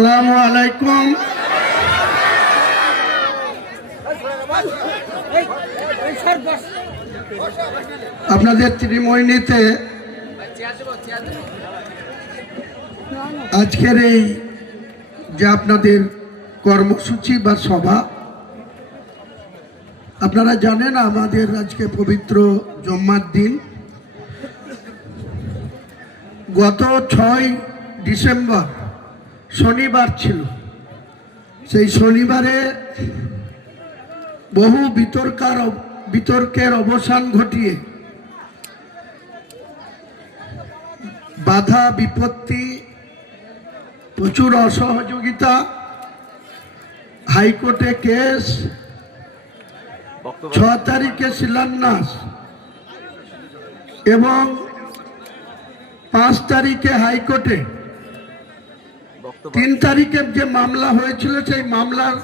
আসসালামু আলাইকুম। আপনাদের ত্রিমোহিনীতে আজকের এই যে আপনাদের কর্মসূচি বা সভা, আপনারা জানেন আমাদের আজকে পবিত্র জুম্মার দিন। গত 6 ডিসেম্বর শনিবার ছিল। সেই শনিবারে বহু বিতর্কের অবসান ঘটিয়ে বাধা বিপত্তি, প্রচুর অসহযোগিতা, হাইকোর্টে কেস, 6 তারিখে শিলান্যাস এবং 5 তারিখে হাইকোর্টে, 3 তারিখে যে মামলা হয়েছিল সেই মামলার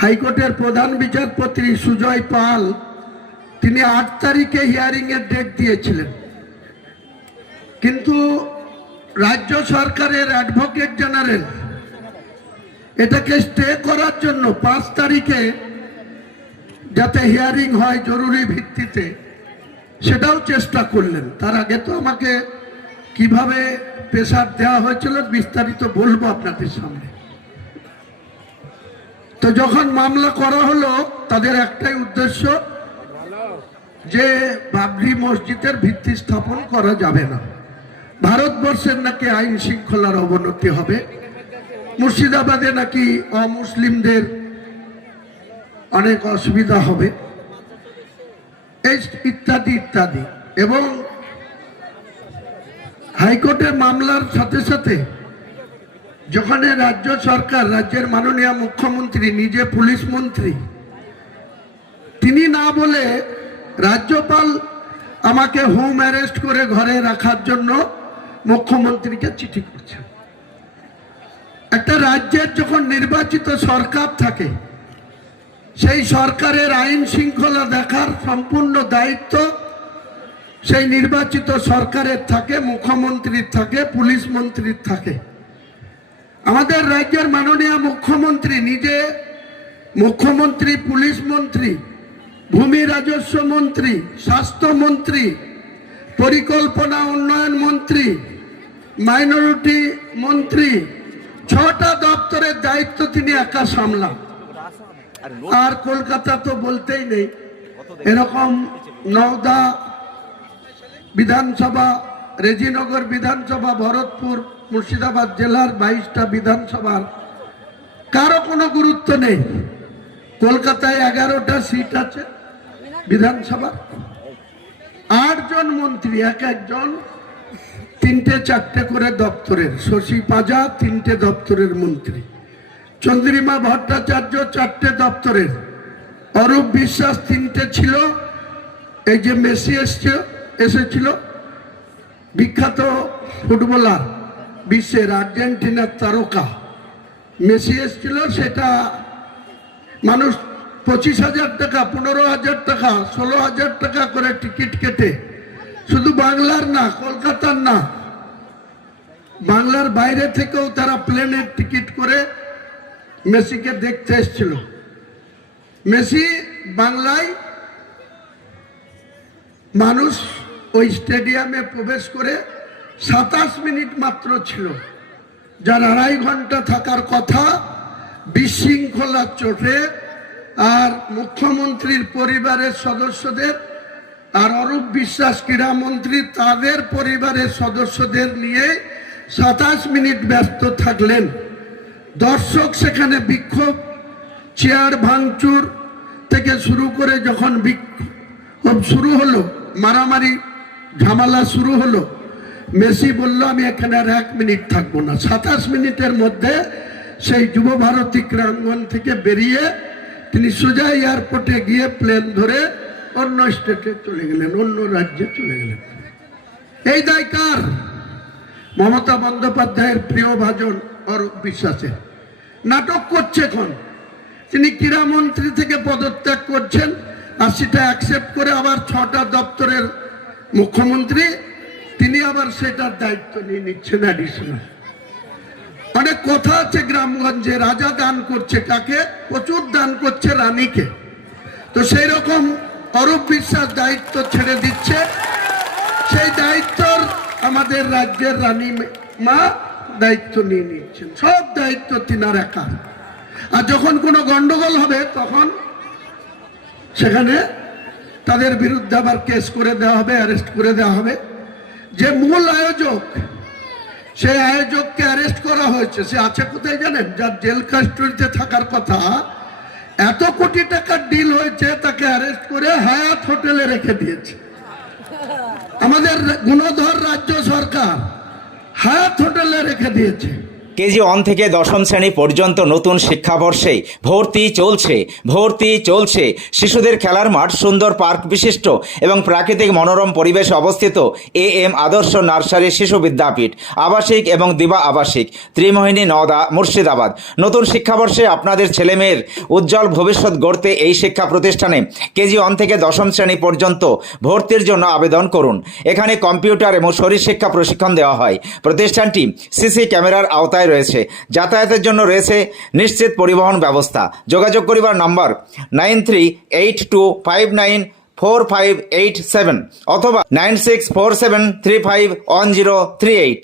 হাইকোর্টের প্রধান বিচারপতি সুজয় পাল তিনি 8 তারিখে হিয়ারিং এর ডেট দিয়েছিলেন। কিন্তু রাজ্য সরকারের অ্যাডভোকেট জেনারেল এটাকে স্টে করার জন্য 5 তারিখে যাতে হিয়ারিং হয় জরুরি ভিত্তিতে, সেটাও চেষ্টা করলেন। তার আগে তো আমাকে কিভাবে প্রেসার দেওয়া হয়েছিল বিস্তারিত বলবো আপনাদের সামনে। তো যখন মামলা করা হলো, তাদের একটাই উদ্দেশ্য যে বাবরি মসজিদের ভিত্তি স্থাপন করা যাবে না, ভারতবর্ষের নাকি আইন শৃঙ্খলার অবনতি হবে, মুর্শিদাবাদে নাকি অমুসলিমদের অনেক অসুবিধা হবে, এই ইত্যাদি ইত্যাদি। এবং হাইকোর্টের মামলার সাথে সাথে যখন রাজ্য সরকার, রাজ্যের মাননীয় মুখ্যমন্ত্রী নিজে পুলিশ মন্ত্রী, তিনি না বলে রাজ্যপাল আমাকে হোম অ্যারেস্ট করে ঘরে রাখার জন্য মুখ্যমন্ত্রীকে চিঠি করছেন। একটা রাজ্যের যখন নির্বাচিত সরকার থাকে, সেই সরকারের আইন শৃঙ্খলা দেখার সম্পূর্ণ দায়িত্ব সেই নির্বাচিত সরকারের থাকে, মুখ্যমন্ত্রীর থাকে, পুলিশ মন্ত্রীর থাকে। আমাদের রাজ্যের মাননীয় মুখ্যমন্ত্রী নিজে মুখ্যমন্ত্রী, পুলিশ মন্ত্রী, ভূমি রাজস্ব মন্ত্রী, স্বাস্থ্যমন্ত্রী, পরিকল্পনা উন্নয়ন মন্ত্রী, মাইনরিটি মন্ত্রী, 6টা দপ্তরের দায়িত্ব তিনি একা সামলান। আর কলকাতা তো বলতেই নেই, এরকম নওদা বিধানসভা, রেজিনগর বিধানসভা, ভরতপুর, মুর্শিদাবাদ জেলার 22টা বিধানসভার কারো কোনো গুরুত্ব নেই। কলকাতায় 11টা সিট আছে বিধানসভা, 8 জন মন্ত্রী, এক একজন 3টে-4টে করে দপ্তরের, শশী পাজা 3টে দপ্তরের মন্ত্রী, চন্দ্রিমা ভট্টাচার্য 4টে দপ্তরের, অরূপ বিশ্বাস 3টে ছিল, এই যে মেসি এসেছিল বিখ্যাত ফুটবলার, বিশ্বের আর্জেন্টিনার তারকা মেসি এসেছিল, সেটা মানুষ 25,000 টাকা, 15,000 টাকা, 16,000 টাকা করে টিকিট কেটে, শুধু বাংলার না, কলকাতার না, বাংলার বাইরে থেকেও তারা প্লেনের টিকিট করে মেসিকে দেখতে এসেছিল। মেসি বাংলায়, মানুষ ওই স্টেডিয়ামে প্রবেশ করে 27 মিনিট মাত্র ছিল, যার 2.5 ঘন্টা থাকার কথা বিশৃঙ্খলার চোটে আর মুখ্যমন্ত্রীর পরিবারের সদস্যদের আর অরূপ বিশ্বাস ক্রীড়ামন্ত্রী তাদের পরিবারের সদস্যদের নিয়ে 27 মিনিট ব্যস্ত থাকলেন। দর্শক সেখানে বিক্ষোভ, চেয়ার ভাঙচুর থেকে শুরু করে যখন বিক্ষোভ শুরু হলো, মারামারি ঝামেলা শুরু হলো, মেসি বলল আমি এখানে আর 1 মিনিট থাকবো না। 27 মিনিটের মধ্যে সেই যুব ভারতী ক্রীড়াঙ্গন থেকে বেরিয়ে তিনি সোজা এয়ারপোর্টে গিয়ে প্লেন ধরে অন্য স্টেটে চলে গেলেন, অন্য রাজ্যে চলে গেলেন। এই দায় কার? মমতা বন্দ্যোপাধ্যায়ের প্রিয় ভাজন অরূপ বিশ্বাসের। নাটক করছে এখন, তিনি ক্রীড়ামন্ত্রী থেকে পদত্যাগ করছেন আর সেটা অ্যাকসেপ্ট করে আবার 6টা দপ্তরের মুখ্যমন্ত্রী, তিনি আবার সেটার দায়িত্ব নিয়ে নিচ্ছেন অ্যাডিশনাল। অনেক কথা আছে গ্রামগঞ্জে, রাজা দান করছে কাকে? প্রচুর দান করছে রানীকে। তো সেই রকম অরূপ বিশ্বাস দায়িত্ব ছেড়ে দিচ্ছে। সেই দায়িত্বর আমাদের রাজ্যের রানী মা দায়িত্ব নিয়ে নিচ্ছেন, সব দায়িত্ব তিনার একা। আর যখন কোনো গন্ডগোল হবে তখন সেখানে তাদের বিরুদ্ধে আবার কেস করে দেওয়া হবে, অ্যারেস্ট করে দেওয়া হবে। যে মূল আয়োজক, সেই আয়োজককে অ্যারেস্ট করা হয়েছে। সে আছে কোথায় জানেন? যার জেল কাস্টডিতে থাকার কথা, এত কোটি টাকার ডিল হয়েছে, তাকে অ্যারেস্ট করে হায়াত হোটেলে রেখে দিয়েছে আমাদের গুণধর রাজ্য সরকার, হায়াত হোটেলে রেখে দিয়েছে। কেজি 1 থেকে দশম শ্রেণী পর্যন্ত নতুন শিক্ষাবর্ষে ভর্তি চলছে। শিশুদের খেলার মাঠ, সুন্দর পার্ক বিশিষ্ট এবং প্রাকৃতিক মনোরম পরিবেশে অবস্থিত AM আদর্শ নার্সারি শিশু বিদ্যাপীঠ, আবাসিক এবং দিবা আবাসিক, ত্রিমোহিনী, নওদা, মুর্শিদাবাদ। নতুন শিক্ষাবর্ষে আপনাদের ছেলেমেয়ের উজ্জ্বল ভবিষ্যৎ গড়তে এই শিক্ষা প্রতিষ্ঠানে কেজি 1 থেকে দশম শ্রেণী পর্যন্ত ভর্তির জন্য আবেদন করুন। এখানে কম্পিউটার এবং শরীর শিক্ষা প্রশিক্ষণ দেওয়া হয়। প্রতিষ্ঠানটি সিসি ক্যামেরার আওতায় রয়েছে। যাতায়াতের জন্য রয়েছে নিশ্চিত পরিবহন ব্যবস্থা। যোগাযোগ করিবার নম্বর 9382594587 অথবা 9647351038।